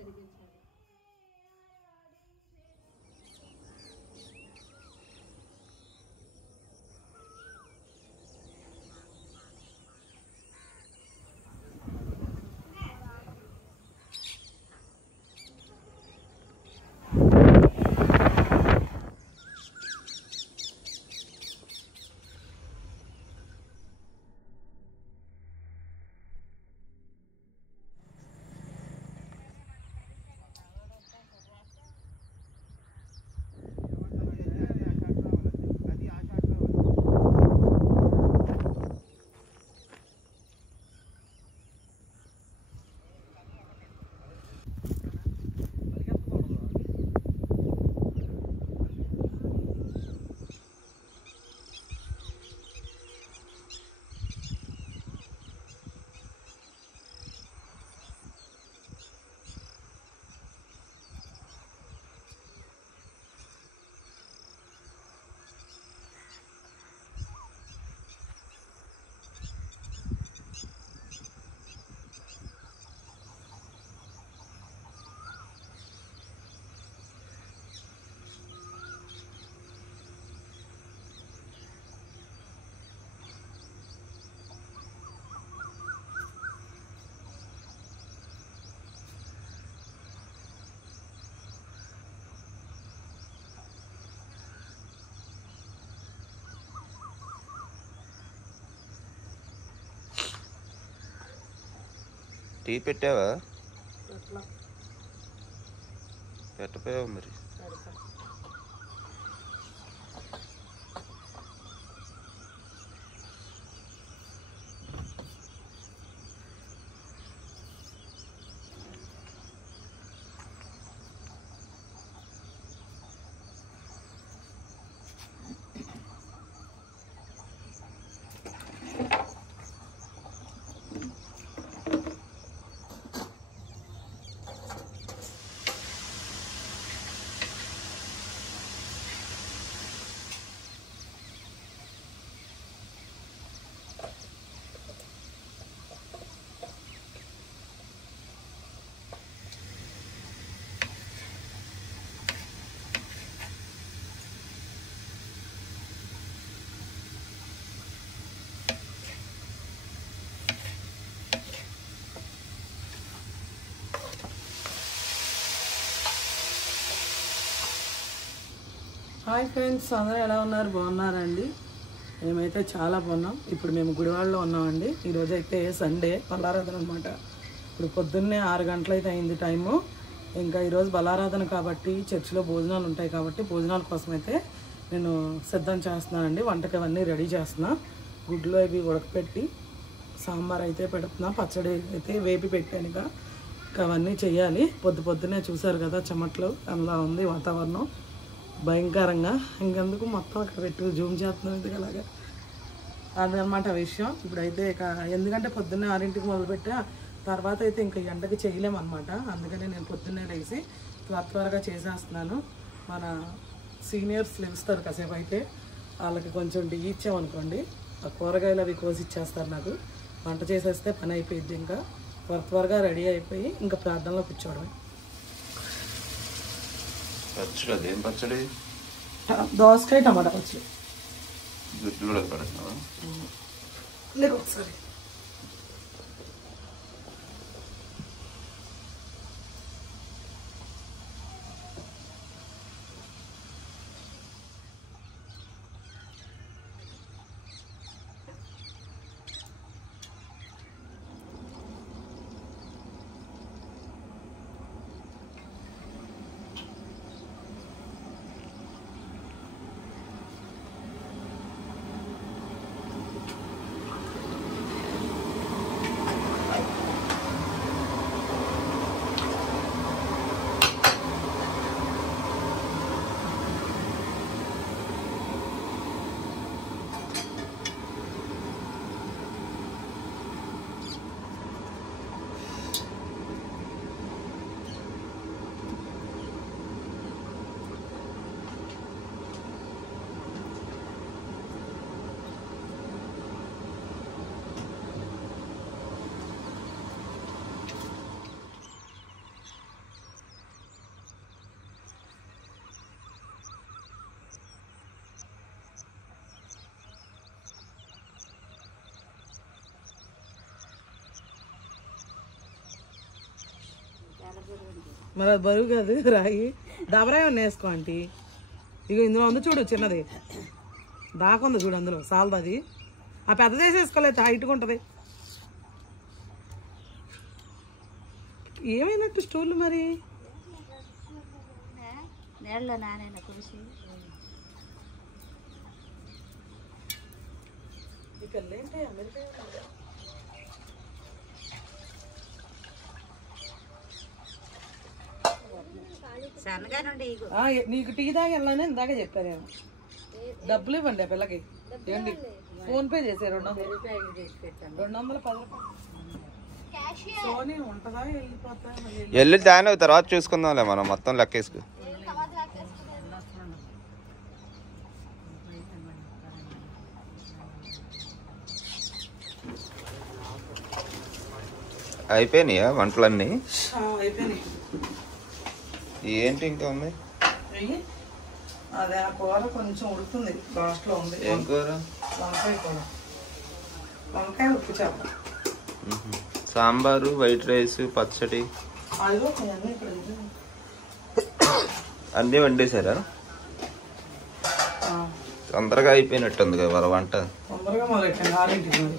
జరిగించాలి. Tea పెట్టావా? పెట్టపోయావా మరి? Hi friends, అందరూ ఎలా ఉన్నారు? బాగున్నారండి? మేమైతే చాలా బాగున్నాం. ఇప్పుడు మేము గుడివాడలో ఉన్నామండి. ఈరోజు అయితే సండే, బలారాధన అనమాట. ఇప్పుడు పొద్దున్నే 6 గంటలు అయితే అయింది టైము. ఇంకా ఈరోజు బలారాధన కాబట్టి చర్చిలో భోజనాలు ఉంటాయి కాబట్టి భోజనాల కోసం అయితే నేను సిద్ధం చేస్తున్నానండి. వంటకి అవన్నీ రెడీ చేస్తున్నా. గుడ్లు అవి ఉడకపెట్టి సాంబార్ అయితే పెడుతున్నా. పచ్చడి అయితే వేపి పెట్టాను. ఇంకా అవన్నీ చేయాలి. పొద్దున్నే చూసారు కదా, చెమట్లు అలా ఉంది వాతావరణం భయంకరంగా. ఇంకెందుకు మొత్తం అక్కడ పెట్టి జూమ్ చేస్తున్నాం ఎందుకు అలాగా, అదనమాట విషయం. ఇప్పుడైతే ఇక ఎందుకంటే పొద్దున్నే 6ంటికి మొదలుపెట్టా, తర్వాత అయితే ఇంకా ఎండకి చేయలేమన్నమాట. అందుకని నేను పొద్దున్నే లేచి త్వరగా చేసేస్తున్నాను. మన సీనియర్స్ లేస్తారు కాసేపు అయితే, వాళ్ళకి కొంచెం టీ ఇచ్చామనుకోండి, ఆ కూరగాయలు అవి కోసి ఇచ్చేస్తారు నాకు. వంట చేసేస్తే పని అయిపోయింది. ఇంకా త్వరగా రెడీ అయిపోయి ఇంకా ప్రార్థనలో కూర్చోవడమే. పచ్చడి అదేం పచ్చడి? దోసకాయ టమాటా పచ్చడి. గుడ్లు కూడా పెడుతున్నావా? లేదు ఒకసారి మరి అది బరువు కాదు రాయి. దబరాయి ఉన్న వేసుకో ఆంటీ. ఇగో ఇందులో ఉంది చూడు, చిన్నది దాకుంది చూడు, అందులో సాలదు అది. ఆ పెద్దది వేసేసుకోలేదు, హైట్గా ఉంటుంది. ఏమైనట్టు స్టూల్ మరి నేలలో నానైన కురిసి నీకు టీ దాకా వెళ్ళాలని ఇందాక చెప్పారేమో. డబ్బులు ఇవ్వండి ఆ పిల్లకి. ఏంటి ఫోన్ పే చేసే 210 సోనీ ఉంటుందా వెళ్ళిపోతా? వెళ్ళి దాని తర్వాత చూసుకుందాంలే మనం మొత్తం లెక్కేసుకు. అయిపోయినాయా వంటలన్నీ? అయిపోయినాయి. ఏంటి ఇంకా ఉంది? అదే ఆ కూర కొంచెం ఉడుకుతుంది, లాస్ట్లో ఉంది. ఏం కూర? వంకాయ కూర, వంకాయ ఉప్పు చేప, సాంబారు, వైట్ రైస్, పచ్చడి అన్నీ వండేశారా? తొందరగా అయిపోయినట్టుంది కదా వాళ్ళ వంట. తొందరగా మొదలెట్టాను 6ంటికి. మరి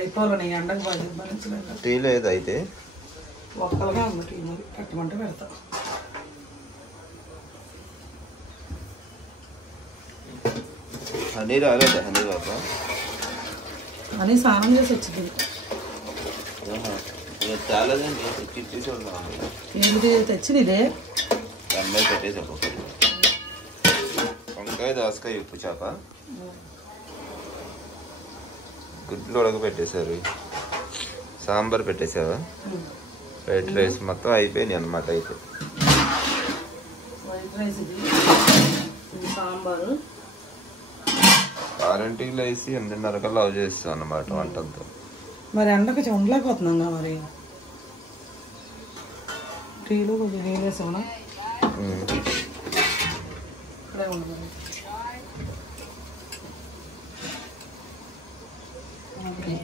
అయిపోవాలి ఎండకు భరించలేదు. టీ లేదు అయితే? ఒక్కలుగా ఉంది టీ, మరి కట్టమంటే పెడతా. హనీ రాలేదా? హనీ బాబ అని స్నానం చేసి వచ్చింది. చాలదండి, ఏంటి తెచ్చినిదే? అమ్మాయి పెట్టేసా. వంకాయ, దోసకాయ, ఉప్పు చేప, గుడ్లు ఉడక పెట్టేశారు, సాంబార్ పెట్టేసావా, వైట్ రైస్ మొత్తం అయిపోయినాయి అన్నమాట. అయితే వైట్ రైస్, సాంబారు, 6ంటికి లేసి 8:30 లవ్ చేస్తాం అన్నమాట వంటలతో. మరి ఎండకు ఉండలేకపోతున్నాం మరి. టీలో కొంచెం నీళ్ళు వేసామన్నా ఇక్కడే ఉండదు.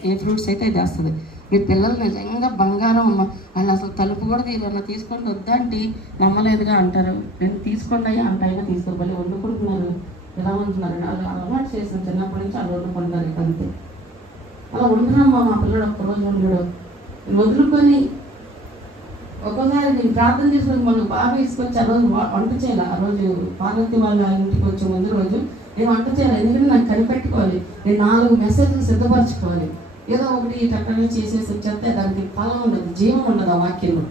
ఏ ఫ్రూట్స్ అయితే అది వస్తుంది. మీ పిల్లలు నిజంగా బంగారం అమ్మ, వాళ్ళు అసలు తలుపు కూడా తీరన్నా తీసుకొని వద్దంటే నమ్మలేదుగా అంటారు. నేను తీసుకోండి అంటైనా తీసుకోరు, మళ్ళీ వండుకుంటున్నారు ఎలా ఉంటున్నారు. అది అలవాటు చేసిన చిన్నప్పటి నుంచి అలా వండుకుంటున్నారు. అంతే అలా ఉంటున్నామ్మా. మా పిల్లడు ఒక్కరోజు ఉండడు, వదులుకొని ఒక్కోసారి నేను ప్రార్థన చేసుకొని మనం బాగా తీసుకొచ్చి ఆ రోజు వంట చేయాలి. ఆ రోజు పార్వతి వాళ్ళ ఇంటికి వచ్చే ముందు రోజు నేను వంట చేయాలి. ఎందుకంటే నాకు కనిపెట్టుకోవాలి, నేను 4 మెసేజ్లు సిద్ధపరచుకోవాలి. ఏదో ఒకటి టక్కన చేసేసి వచ్చేస్తే దానికి ఫలం ఉండదు, జీవం ఉండదు ఆ వాక్యంలో.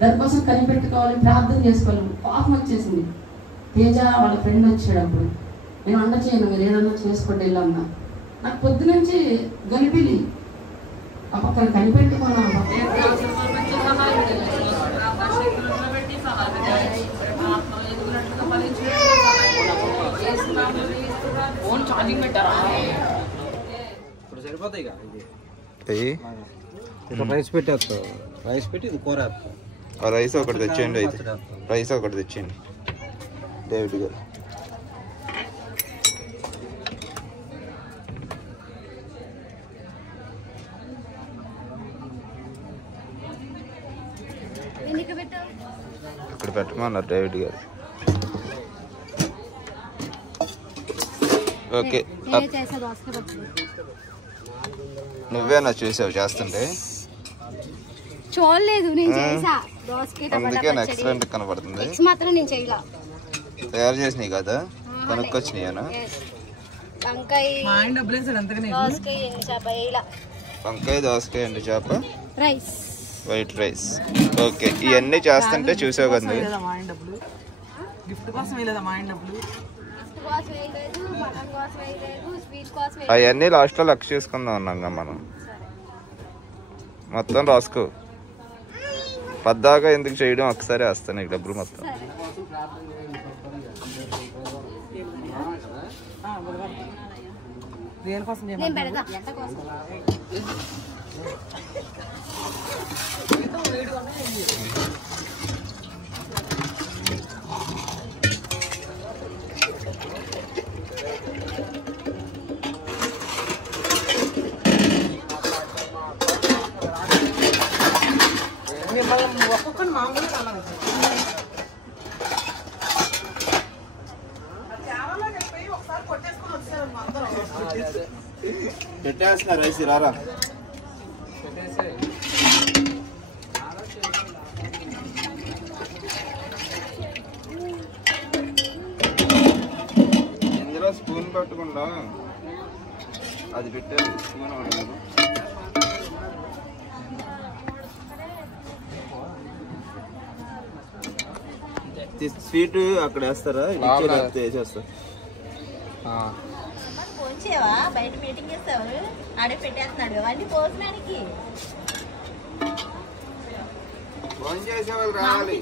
దానికోసం కనిపెట్టుకోవాలి, ప్రార్థన చేసుకోవాలి. పాపం వచ్చేసింది. తేజ వాళ్ళ ఫ్రెండ్ వచ్చాడు. అప్పుడు నేను వంట చేయను, మీరు ఏదన్నా చేసుకోండి వెళ్ళన్నా. నాకు పొద్దు నుంచి గలిపిలి ఆ పక్కన కనిపెట్టుకోను. ఇప్పుడు సరిపోతాయి ఇక. రైస్ పెట్టేస్తావు, రైస్ పెట్టి ఇది కూర వేస్తావు. రైస్ ఒకటి తెచ్చేయండి. అయితే రైస్ ఒకటి తెచ్చేయండి డేవిడ్ గారు. ఇక్కడ పెట్టమన్నారు డేవిడ్ గారు. ఓకే, నువ్వేనా చూసావు చేస్తుంటే? చూడలేదు, నేను చేసా. దోసకాయ అందుకే ఎక్సలెంట్ కనబడుతుంది. మాత్రం నేను చేయలా. తయారు చేసినాయి కదా, కొనుక్కొచ్చినాయనా? వంకాయ, వంకాయ, దోసకాయ, ఎండు చేప, రైస్, వైట్ రైస్. ఓకే, ఇవన్నీ చేస్తుంటే చూసావు కదా నువ్వు. అవన్నీ లాస్ట్లో లెక్క చూసుకుందాం అన్నాగా మనం. మొత్తం రాసుకో, పద్దాగా ఎందుకు చేయడం, ఒకసారి వేస్తాను నీకు డబ్బులు మొత్తం. దేనికోసం ఒక్కొక్కటి మామూలు కలర్ ఒకసారి కొట్టేసుకొని వచ్చారు అందరూ. పెట్టేస్తున్నా రైస్ రారా. ఇందులో స్పూన్ పట్టకుండా అది పెట్టారు స్పూన్ ఉంటుంది. స్వీట్ అక్కడ వేస్తారా? వేసేస్తారు. పోంచేవా బయట మీటింగ్ చేస్తావు ఆడే పెట్టేస్తున్నాడు అన్ని పోసడానికి ఫోన్ చేసే వాళ్ళు రావాలి.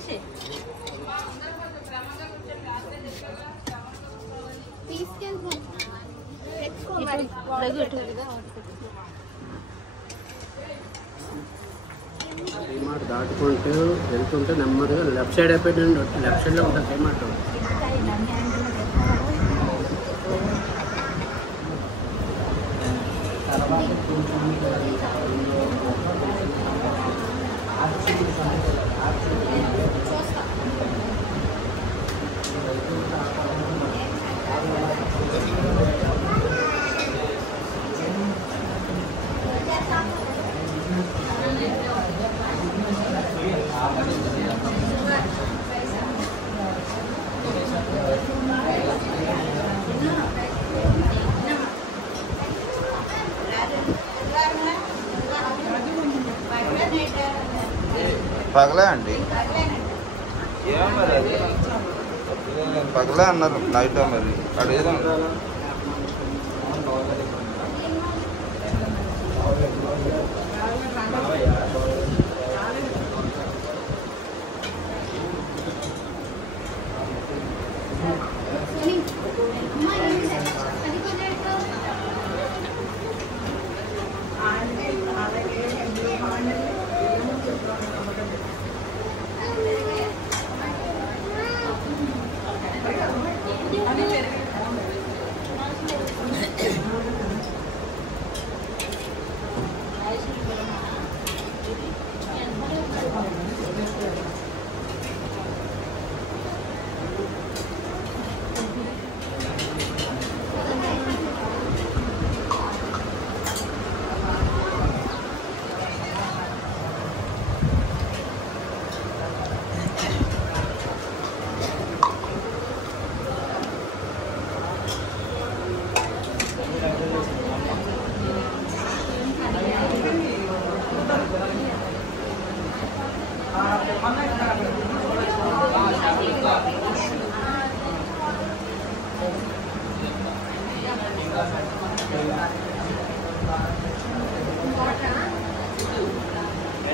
డిమార్ట్ దాటుకుంటూ వెళ్తుంటే నెమ్మదిగా లెఫ్ట్ సైడ్ అయిపోయి లెఫ్ట్ సైడ్లో ఉంటుంది డిమార్ట్. పగలే అండి. ఏమో మరి అది పగలే అన్నారు నైట్ మరి అడిగేదాం.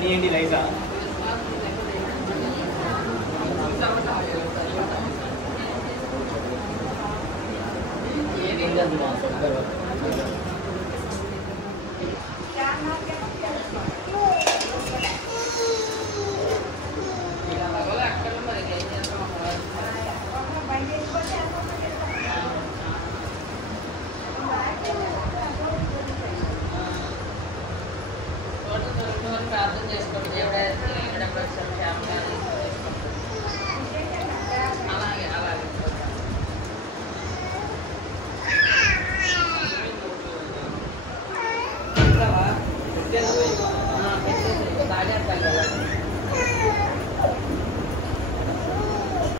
ఏంటి లైజా ప్రార్థన చేసుకోండి దేవుడే అలాగే అలాగే పెట్టేసి